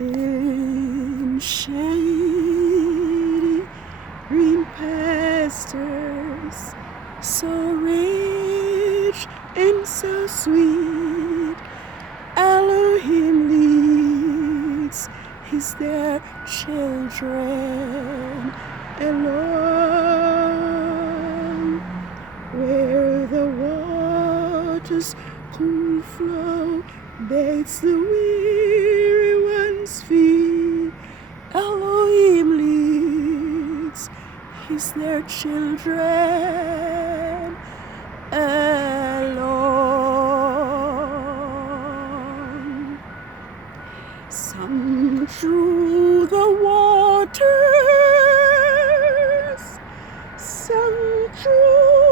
in shady green pastures, so rich and so sweet. Elohim leads their children along where the waters cool flow, bathes the weary one's feet. Elohim leads their children along. Some through the waters, some through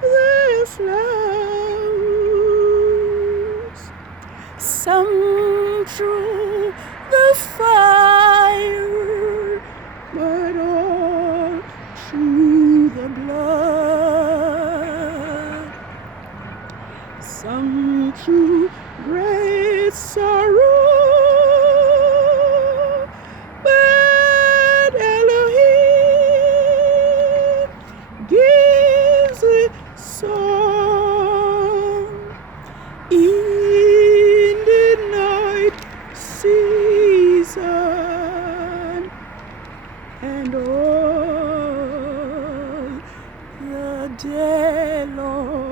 the floods, some through the fire, but all through the blood. Some through great sorrow, but Elohim gives a song in the night season and all the day long.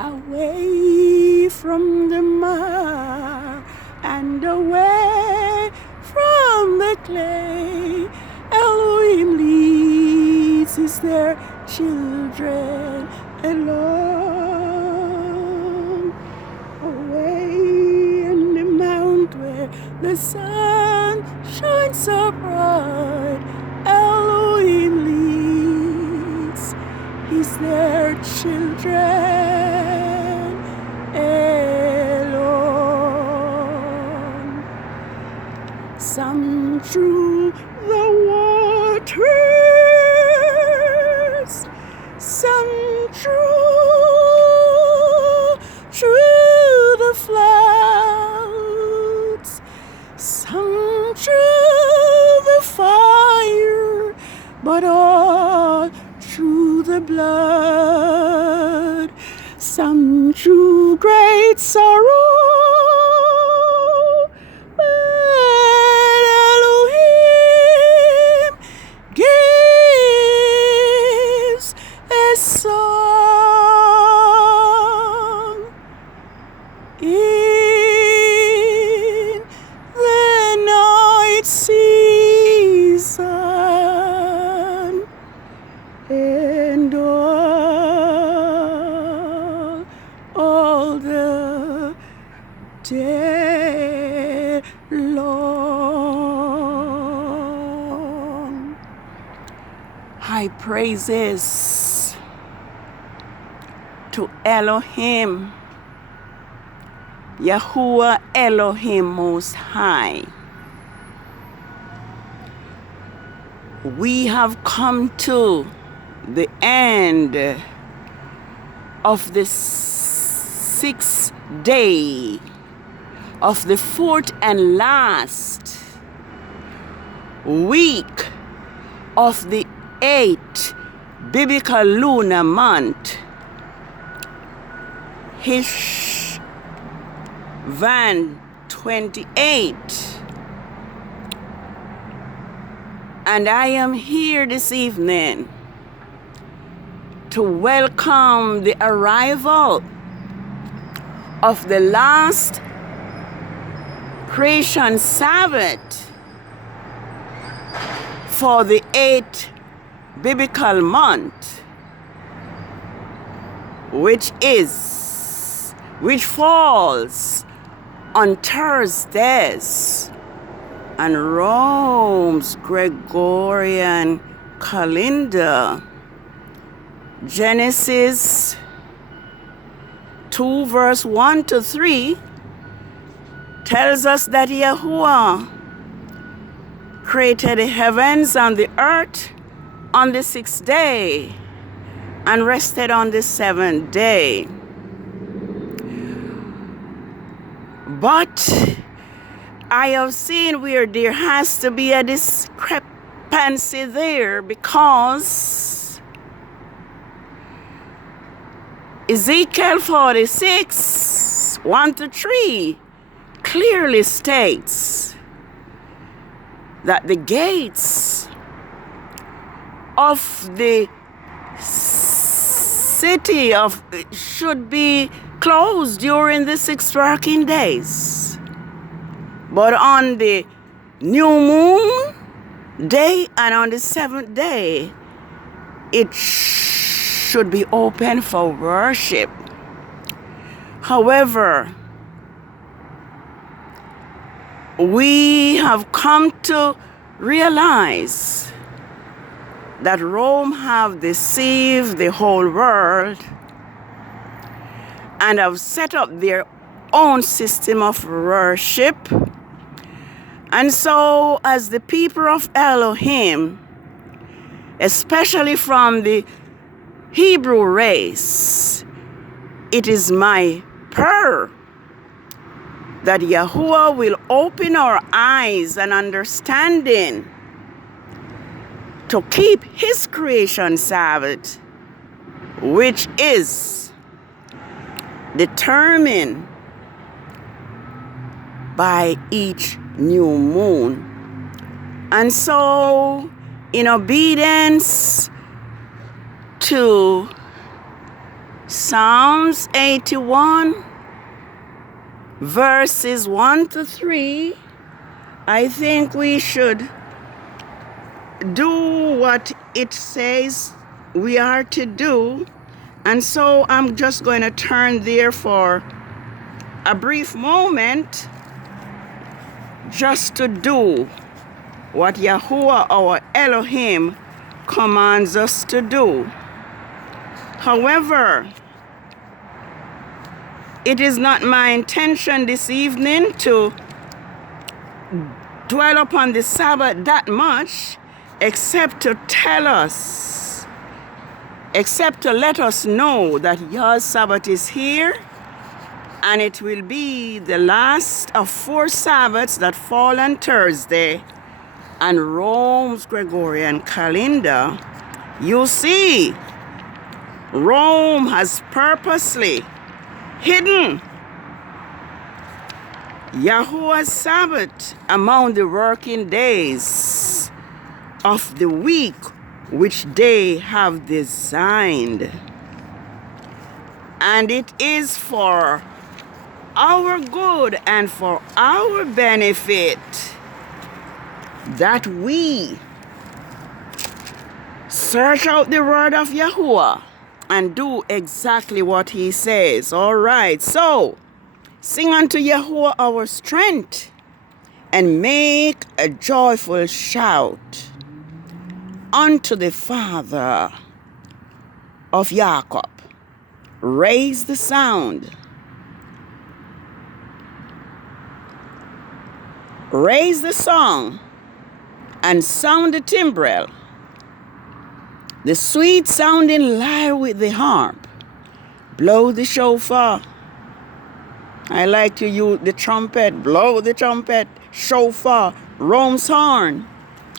Away from the mire and away from the clay, Elohim leads their children along. Away in the mount where the sun shines so bright, Elohim leads their children along. Some through the waters, some through the floods, some through the fire, but all through the blood. Some through great sorrow, but Elohim gives a song in the night season and all the day long. High praises to Elohim, Yahuwah Elohim Most High. We have come to the end of the 6th day of the 4th and last week of the 8th biblical lunar month, HESHVAN 28. And I am here this evening to welcome the arrival of the last creation Sabbath for the 8th biblical month, which falls on Thursdays and Rome's Gregorian calendar. Genesis 2 verse 1 to 3 tells us that Yahuwah created the heavens and the earth on the 6th day and rested on the 7th day. But I have seen where there has to be a discrepancy there, because Ezekiel 46, 1-3 clearly states that the gates of the city should be closed during the 6 working days. But on the new moon day and on the 7th day, it should be open for worship. However, we have come to realize that Rome have deceived the whole world and have set up their own system of worship. And so, as the people of Elohim, especially from the Hebrew race, it is my prayer that Yahuwah will open our eyes and understanding to keep His creation Sabbath, which is determined by each new moon. And so, in obedience to Psalms 81, verses 1-3, I think we should do what it says we are to do. And so I'm just going to turn there for a brief moment, just to do what Yahuwah our Elohim commands us to do. However, it is not my intention this evening to dwell upon the Sabbath that much, except to tell us, except to let us know that Yah's Sabbath is here, and it will be the last of 4 Sabbaths that fall on Thursday, and Rome's Gregorian calendar. You see, Rome has purposely hidden Yahuwah's Sabbath among the working days of the week which they have designed. And it is for our good and for our benefit that we search out the word of Yahuwah and do exactly what He says. All right, so sing unto Yahuwah our strength and make a joyful shout unto the Father of Jacob. Raise the sound. Raise the song and sound the timbrel, the sweet sounding lyre with the harp. Blow the shofar. I like to use the trumpet. Blow the trumpet, shofar, Rome's horn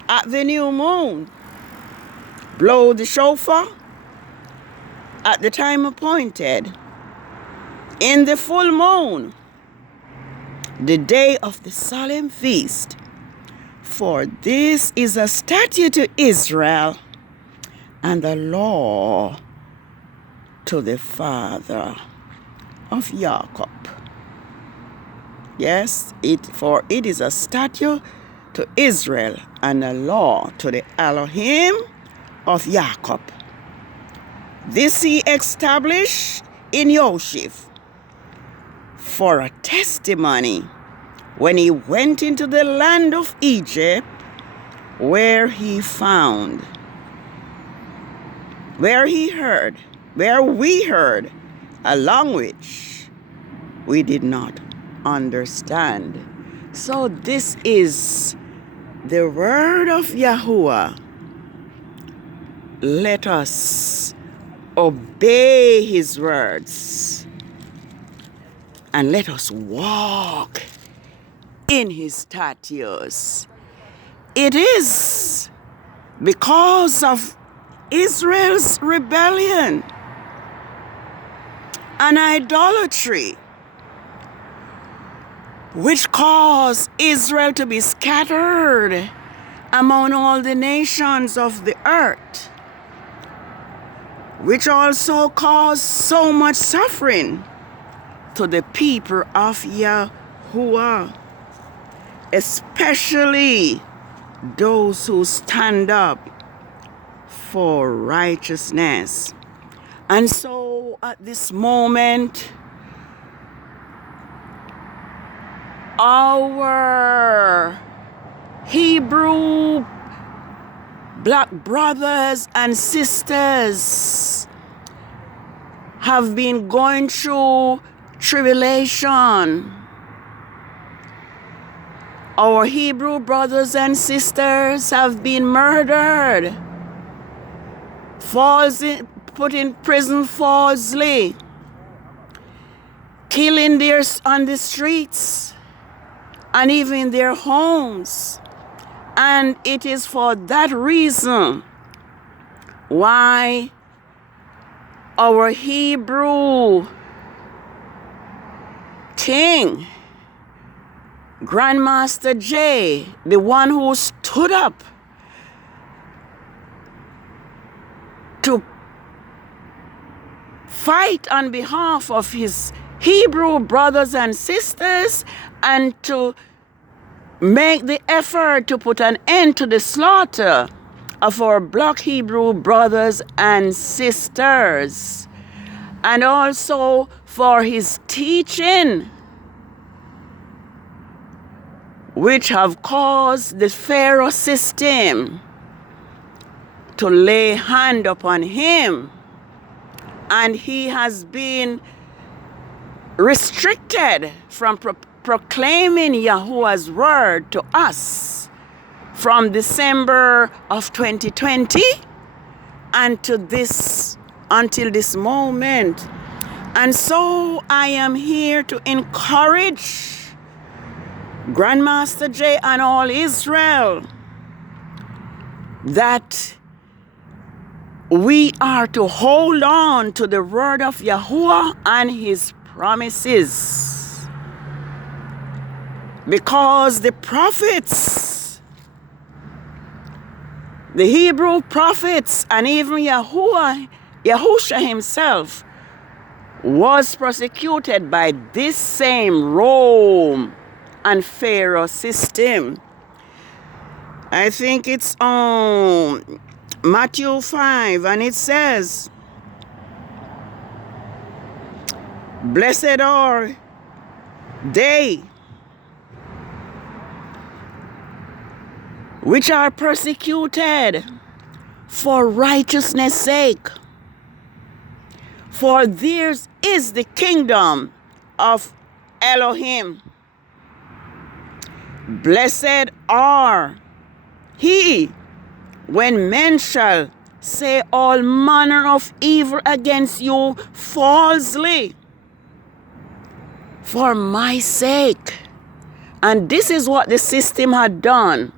at the new moon. Blow the shofar at the time appointed, in the full moon, the day of the solemn feast. For this is a statute to Israel and a law to the father of Jacob. Yes, for it is a statute to Israel and a law to the Elohim of Jacob. This He established in Yoshif for a testimony when He went into the land of Egypt, where we heard a language we did not understand. So this is the word of Yahuwah. Let us obey His words. and let us walk in his statutes. It is because of Israel's rebellion and idolatry, which caused Israel to be scattered among all the nations of the earth, which also caused so much suffering to the people of Yahuwah, especially those who stand up for righteousness. And so at this moment, our Hebrew black brothers and sisters have been going through tribulation. Our Hebrew brothers and sisters have been murdered, put in prison falsely, killing theirs on the streets and even in their homes. And it is for that reason why our Hebrew king, Grandmaster J, the one who stood up to fight on behalf of his Hebrew brothers and sisters and to make the effort to put an end to the slaughter of our black Hebrew brothers and sisters, and also for his teaching, which have caused the Pharaoh system to lay hand upon him, and he has been restricted from proclaiming Yahuwah's word to us from December of 2020 and to until this moment. And so I am here to encourage Grandmaster J and all Israel that we are to hold on to the word of Yahuwah and his promises, because the prophets, the Hebrew prophets, and even Yahusha himself was persecuted by this same Rome and Pharaoh system. I think it's on Matthew 5, and it says, "Blessed are they which are persecuted for righteousness' sake, for theirs is the kingdom of Elohim. Blessed are he when men shall say all manner of evil against you falsely for my sake." And this is what the system had done,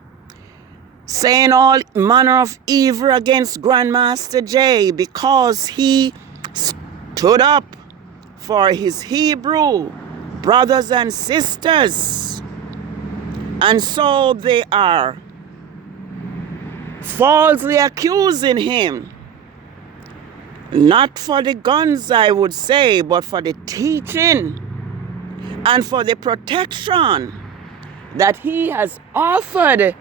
saying all manner of evil against Grandmaster J because he stood up for his Hebrew brothers and sisters. And so they are falsely accusing him, not for the guns, I would say, but for the teaching and for the protection that he has offered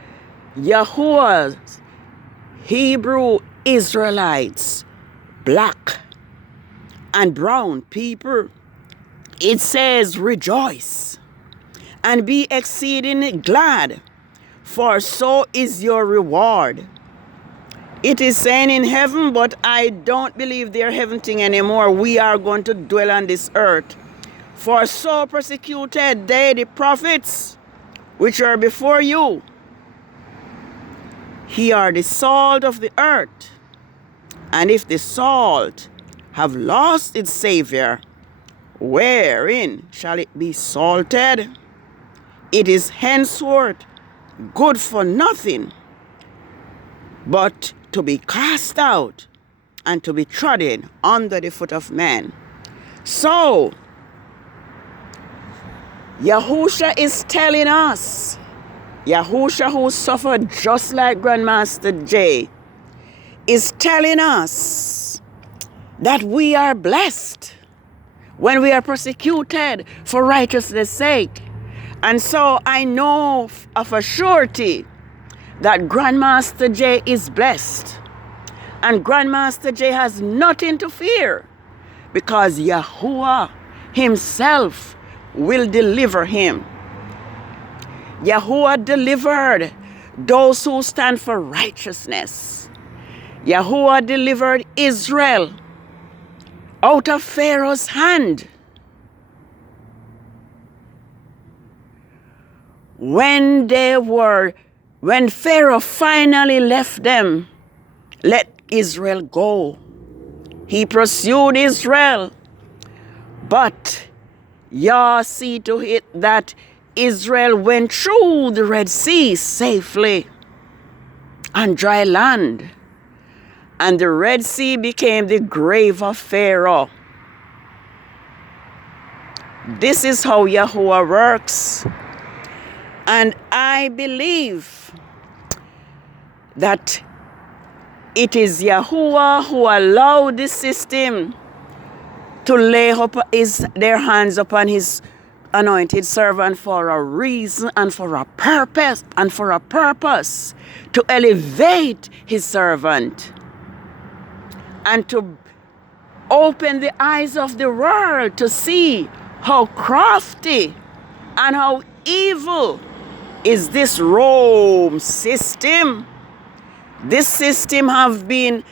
Yahuwah's Hebrew Israelites, black and brown people. It says, "Rejoice and be exceedingly glad, for so is your reward." It is saying in heaven, but I don't believe they're heavening anymore. We are going to dwell on this earth. "For so persecuted they the prophets which are before you. He are the salt of the earth. And if the salt have lost its Savior, wherein shall it be salted? It is henceforth good for nothing, but to be cast out and to be trodden under the foot of man. So, Yahusha is telling us, Yahusha, who suffered just like Grandmaster J, is telling us that we are blessed when we are persecuted for righteousness' sake. And so I know of a surety that Grandmaster J is blessed. And Grandmaster J has nothing to fear, because Yahuwah himself will deliver him. Yahuwah delivered those who stand for righteousness. Yahuwah delivered Israel out of Pharaoh's hand. When Pharaoh finally left them, let Israel go. He pursued Israel, but Yah see to it that Israel went through the Red Sea safely on dry land. And the Red Sea became the grave of Pharaoh. This is how Yahuwah works. And I believe that it is Yahuwah who allowed the system to lay up their hands upon his anointed servant for a reason and for a purpose, to elevate his servant and to open the eyes of the world to see how crafty and how evil is this Rome system. This system have been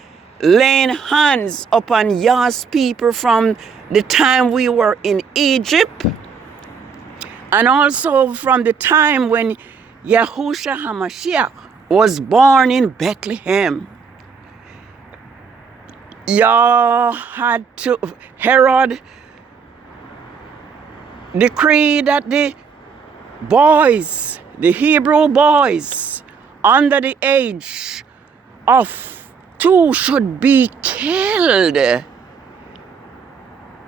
laying hands upon Yah's people from the time we were in Egypt, and also from the time when Yahusha HaMashiach was born in Bethlehem. Herod decreed that the Hebrew boys under the age of 2 should be killed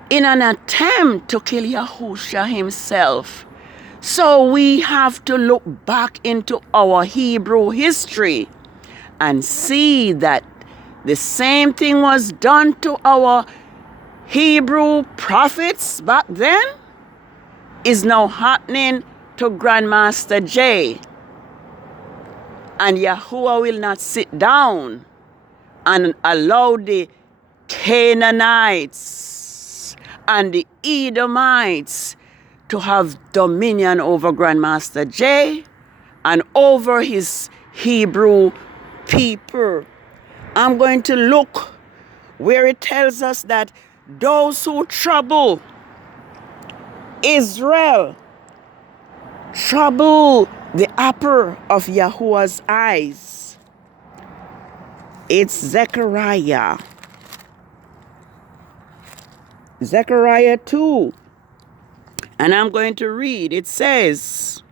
in an attempt to kill Yahusha himself. So we have to look back into our Hebrew history and see that the same thing was done to our Hebrew prophets back then is now happening to Grandmaster J. And Yahuwah will not sit down and allow the Canaanites and the Edomites to have dominion over Grandmaster J and over his Hebrew people. I'm going to look where it tells us that those who trouble Israel trouble the apple of Yahuwah's eyes. It's Zechariah 2. And I'm going to read. It says,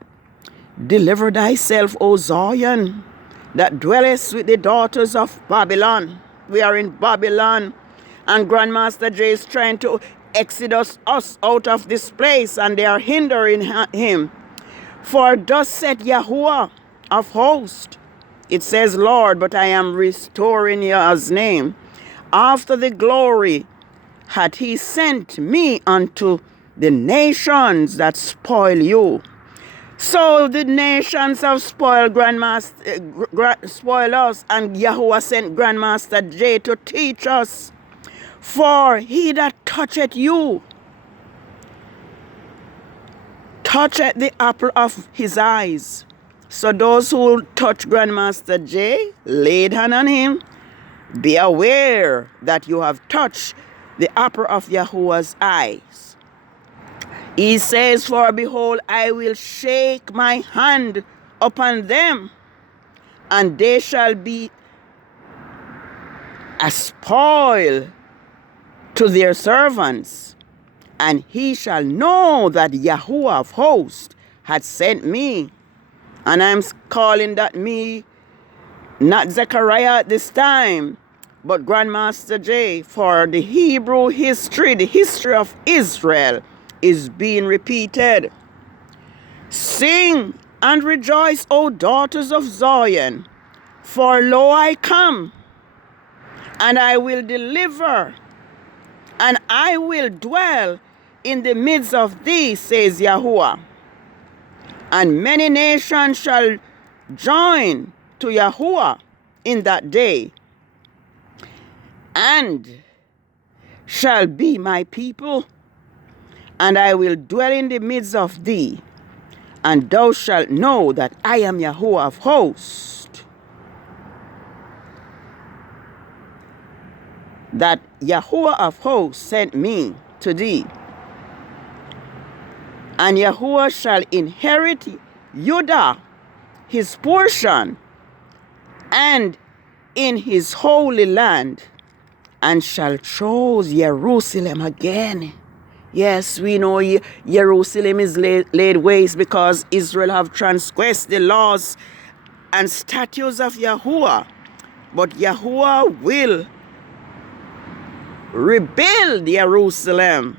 "Deliver thyself, O Zion, that dwellest with the daughters of Babylon." We are in Babylon, and Grandmaster J is trying to exodus us out of this place, and they are hindering him. "For thus said Yahuwah of hosts," it says Lord, but I am restoring Yah's name. "After the glory hath he sent me unto the nations that spoil you." So the nations have spoiled spoil us, and Yahuwah sent Grandmaster J to teach us. "For he that toucheth you toucheth the apple of his eyes." So those who touch Grandmaster J, laid hand on him, be aware that you have touched the apple of Yahuwah's eyes. He says, "For behold, I will shake my hand upon them, and they shall be a spoil to their servants, And he shall know that Yahuwah of hosts had sent me. And I'm calling that me, not Zechariah at this time, but Grandmaster J, for the Hebrew history, the history of Israel is being repeated. Sing and rejoice, O daughters of Zion, for lo, I come, and I will deliver, and I will dwell in the midst of thee, says Yahuwah. And many nations shall join to Yahuwah in that day, and shall be my people, and I will dwell in the midst of thee, and thou shalt know that I am Yahuwah of hosts, that Yahuwah of hosts sent me to thee. And Yahuwah shall inherit Judah, his portion, and in his holy land, and shall choose Jerusalem again. Yes, we know Jerusalem is laid waste because Israel have transgressed the laws and statutes of Yahuwah. But Yahuwah will rebuild Jerusalem.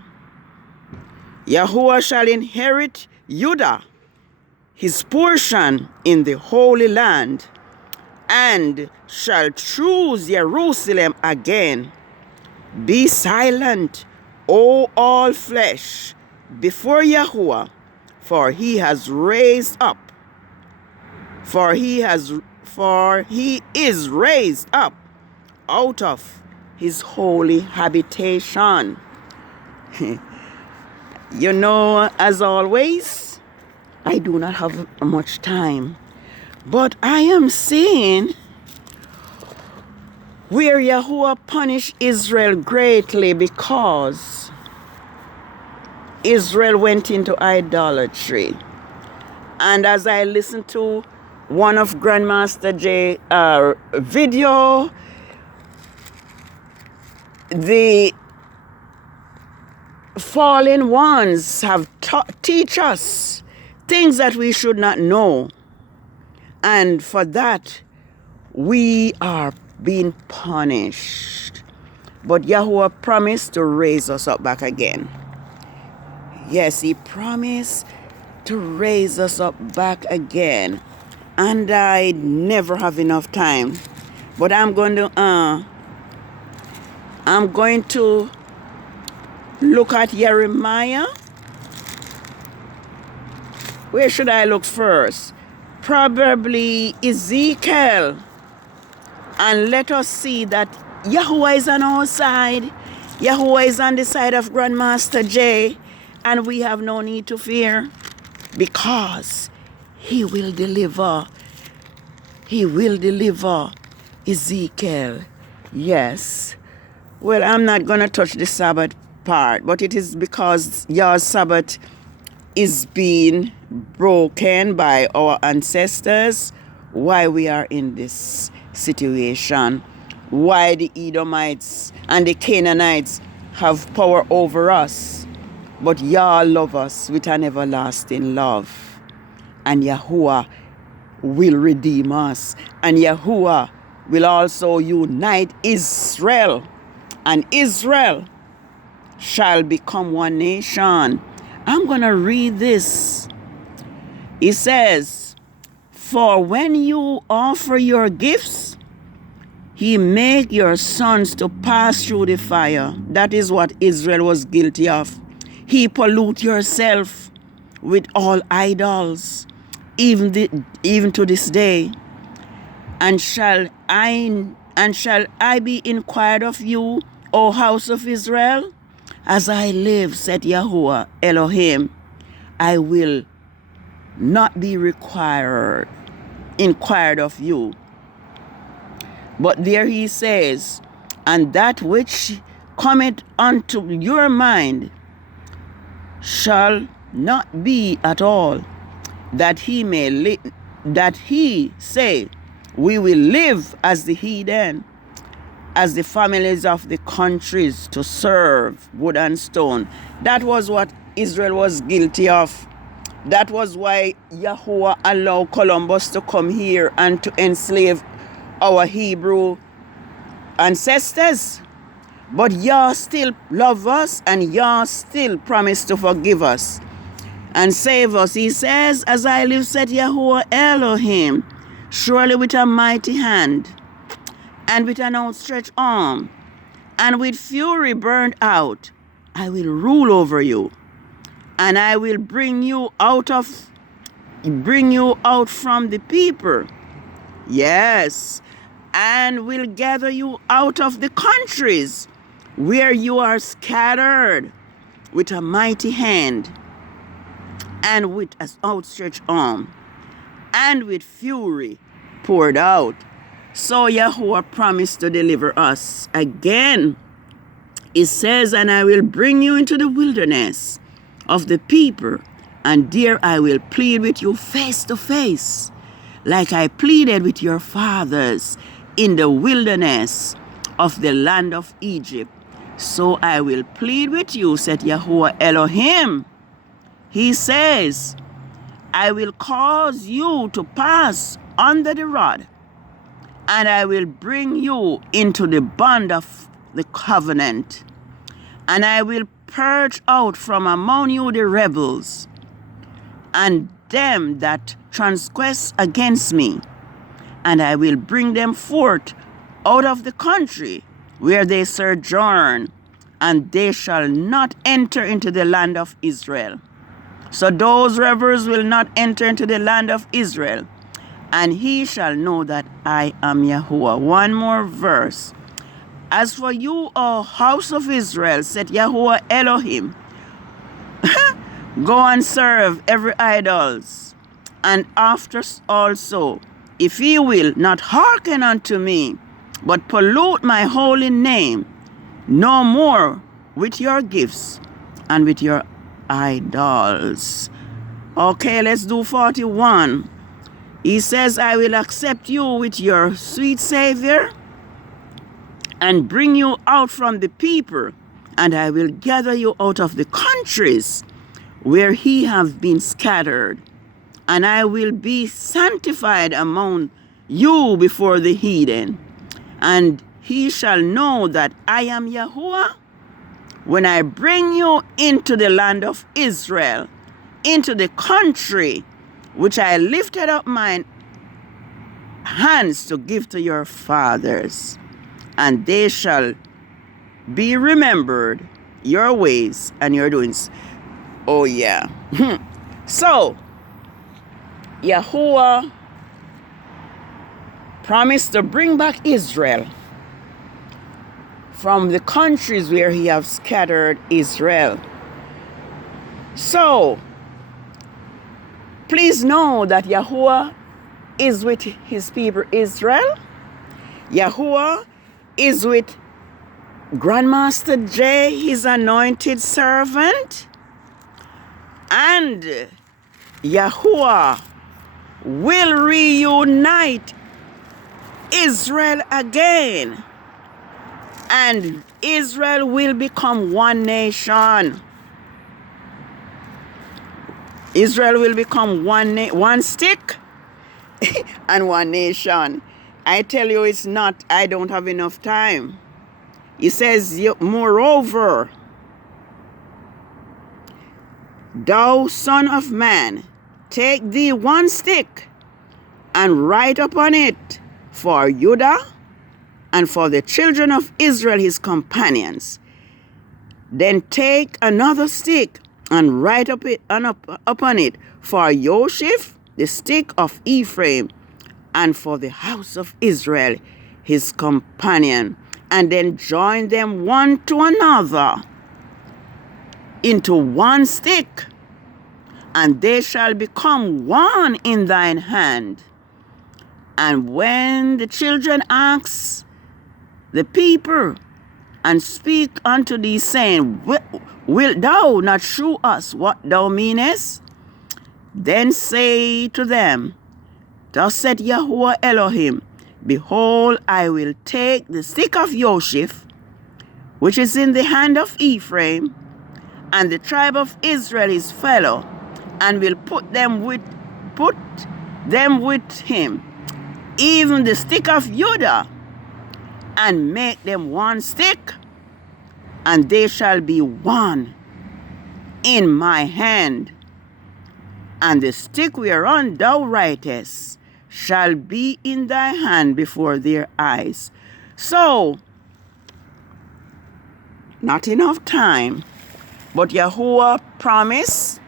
Yahuwah shall inherit Judah, his portion in the Holy Land, and shall choose Jerusalem again. Be silent, O all flesh, before Yahuwah, for he has raised up, for he is raised up out of his holy habitation. You know, as always, I do not have much time, but I am seeing where Yahuwah punished Israel greatly because Israel went into idolatry. And as I listened to one of Grandmaster J video, the fallen ones have teach us things that we should not know, and for that we are being punished. But Yahuwah promised to raise us up back again. Yes, he promised to raise us up back again, and I never have enough time, but I'm going to look at Jeremiah. Where should I look first? Probably Ezekiel. And let us see that Yahuwah is on our side. Yahuwah is on the side of Grandmaster J. And we have no need to fear, because he will deliver. He will deliver Ezekiel. Yes. Well, I'm not going to touch the Sabbath part, but it is because your Sabbath is being broken by our ancestors why we are in this situation, why the Edomites and the Canaanites have power over us. But Yah love us with an everlasting love, and Yahuwah will redeem us, and Yahuwah will also unite Israel, and Israel shall become one nation. I'm going to read this. It says, for when you offer your gifts, he make your sons to pass through the fire. That is what Israel was guilty of. He pollute yourself with all idols, even to this day. And shall I be inquired of you, O house of Israel? As I live, said Yahuwah Elohim, I will not be inquired of you. But there he says, and that which cometh unto your mind shall not be at all, that he say, we will live as the heathen. as the families of the countries to serve wood and stone. That was what Israel was guilty of. That was why Yahuwah allowed Columbus to come here and to enslave our Hebrew ancestors. But Yah still love us, and Yah still promised to forgive us and save us. He says, as I live, said Yahuwah Elohim, surely with a mighty hand and with an outstretched arm and with fury burned out, I will rule over you, and I will bring you out from the people. Yes, and will gather you out of the countries where you are scattered with a mighty hand and with an outstretched arm and with fury poured out. So Yahuwah promised to deliver us again. It says, and I will bring you into the wilderness of the people, and there I will plead with you face to face, like I pleaded with your fathers in the wilderness of the land of Egypt. So I will plead with you, said Yahuwah Elohim. He says, I will cause you to pass under the rod, and I will bring you into the bond of the covenant, and I will purge out from among you the rebels and them that transgress against me, and I will bring them forth out of the country where they sojourn, and they shall not enter into the land of Israel. So those rebels will not enter into the land of Israel, and he shall know that I am Yahuwah. One more verse. As for you, O house of Israel, said Yahuwah Elohim, go and serve every idols, and after also, if ye will not hearken unto me, but pollute my holy name, no more with your gifts and with your idols. Okay, let's do 41. He says, I will accept you with your sweet Savior and bring you out from the people, and I will gather you out of the countries where he have been scattered, and I will be sanctified among you before the heathen, and he shall know that I am Yahuwah when I bring you into the land of Israel, into the country which I lifted up mine hands to give to your fathers, and they shall be remembered your ways and your doings. Oh yeah. So Yahuwah promised to bring back Israel from the countries where he have scattered Israel. So please know that Yahuwah is with his people Israel. Yahuwah is with Grandmaster J, his anointed servant. And Yahuwah will reunite Israel again. And Israel will become one nation. Israel will become one stick and one nation. I tell you, it's not. I don't have enough time. He says, moreover, thou son of man, take thee one stick and write upon it for Judah and for the children of Israel his companions. Then take another stick and write upon it for Yoshif, the stick of Ephraim, and for the house of Israel his companion. And then join them one to another into one stick, and they shall become one in thine hand. And when the children ask the people and speak unto thee, saying, wilt thou not shew us what thou meanest? Then say to them, thus said Yahuwah Elohim, Behold, I will take the stick of Joseph, which is in the hand of Ephraim, and the tribe of Israel his fellow, and will put them with him, even the stick of Judah, and make them one stick, and they shall be one in my hand. And the stick whereon thou writest shall be in thy hand before their eyes. So, not enough time, but Yahuwah promised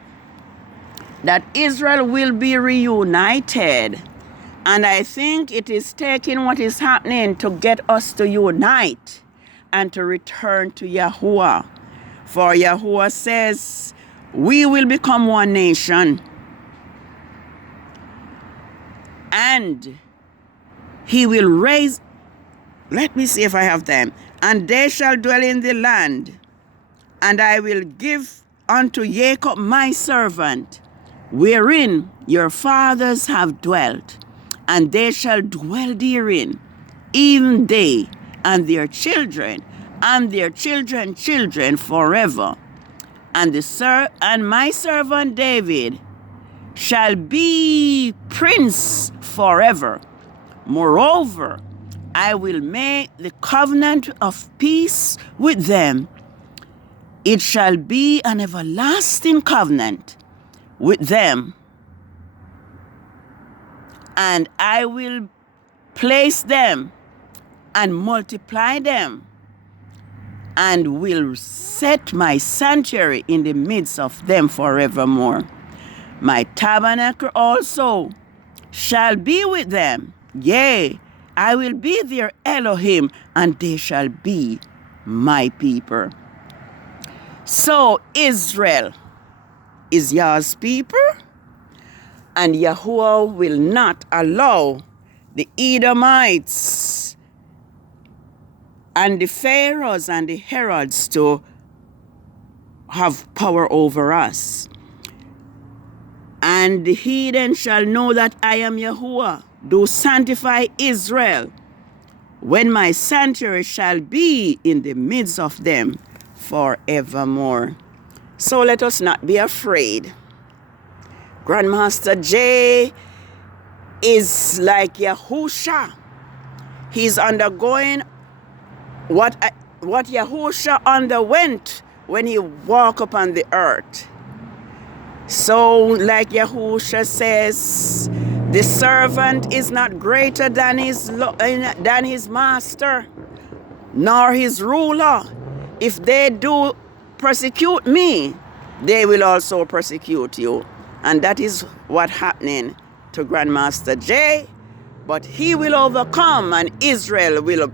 that Israel will be reunited. And I think it is taking what is happening to get us to unite and to return to Yahuwah. For Yahuwah says, we will become one nation. And he will raise, let me see if I have them. And they shall dwell in the land, and I will give unto Jacob my servant, wherein your fathers have dwelt, and they shall dwell therein, even they and their children, and their children's children forever. And my servant David shall be prince forever. Moreover, I will make the covenant of peace with them. It shall be an everlasting covenant with them. And I will place them and multiply them, and will set my sanctuary in the midst of them forevermore. My tabernacle also shall be with them. Yea, I will be their Elohim, and they shall be my people. So Israel is Yah's people, and Yahuwah will not allow the Edomites and the Pharaohs and the Herods to have power over us. And the heathen shall know that I am Yahuwah. Do sanctify Israel, when my sanctuary shall be in the midst of them forevermore. So let us not be afraid. Grandmaster J is like Yahusha. He's undergoing what Yahusha underwent when he walked upon the earth. So, like Yahusha says, the servant is not greater than his master, nor his ruler. If they do persecute me, they will also persecute you. And that is what's happening to Grandmaster J. But he will overcome, and Israel will